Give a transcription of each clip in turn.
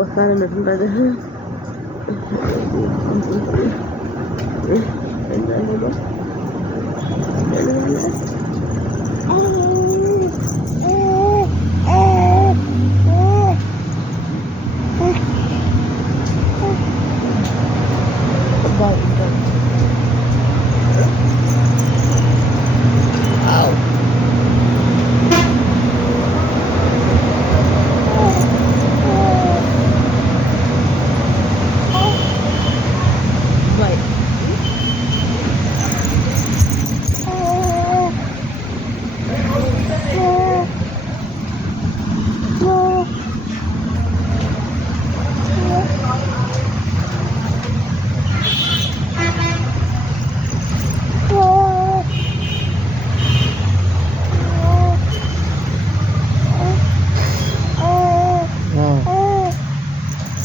వస్తాను పెట్టుకుంటుంది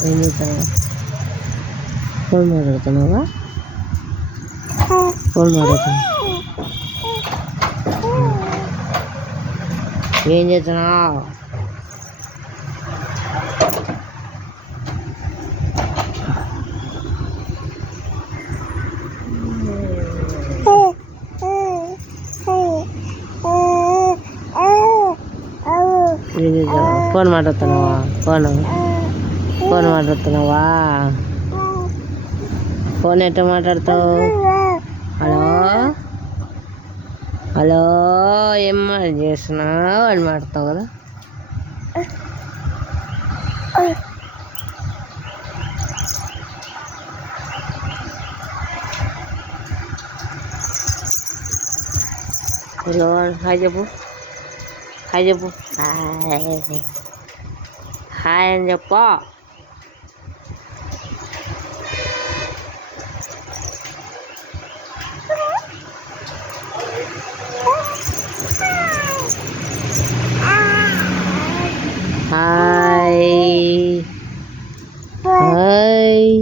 ఏం చేస్తున్నావా? ఫోన్ మాట్లాడుతున్నావా? ఫోన్ మాట్లాడుతున్నా. ఏం చేస్తున్నావు? ఫోన్ మాట్లాడుతున్నావా? ఫోన్ మాట్లాడుతున్నావా? ఫోన్ ఎట్లా మాట్లాడతావు? హలో హలో ఏం చేస్తున్నావు అని మాట్లాడతావు కదా. హలో హాయ్ చెప్పు. హాయ్ చెప్పు. హాయ్ హాయ్ అని చెప్పు. Hi hi.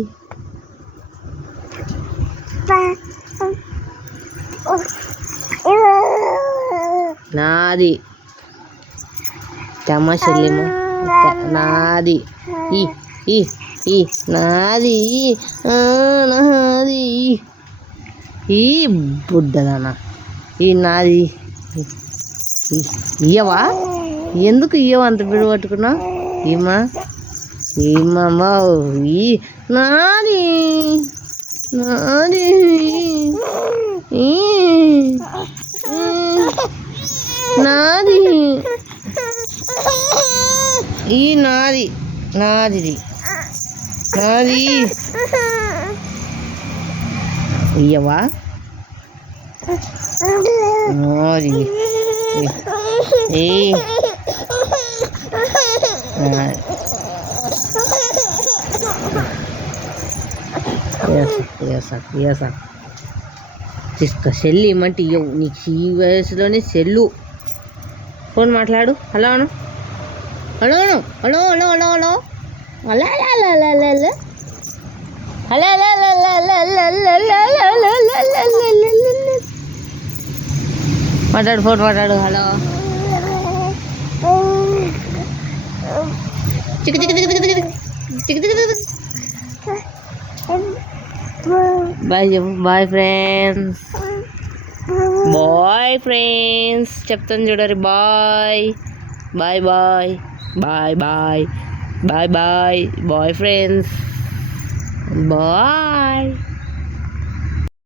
నాది చెల్లిమో నాది ఈ నాది నాది ఈ బుడ్డదనా ఈ నాది ఇయ్యవా? ఎందుకు ఇయ్యవా అంత బిడు పట్టుకున్నా? ఈమా ఈమమ్మా ఈ నాది నాది నాది ఈ నాది నాది నాది ఇయ్యవా? నాది తీసుకో. సెల్లు ఇమ్మంటే ఇవ్వవు. నీకు ఈ వయసులోనే సెల్లు. ఫోన్ మాట్లాడు. హలో అను. హలో అను. Hello hello hello hello hello మాట్లాడు. ఫోన్ మాట్లాడు. హలో చిక్ చిక్ చిక్ చిక్ చిక్ చిక్ చిక్. బాయ్ చెప్పు. Bye friends. బాయ్ ఫ్రెండ్స్ చెప్తాను చూడరు. Bye bye bye bye bye bye bye bye friends. Bye.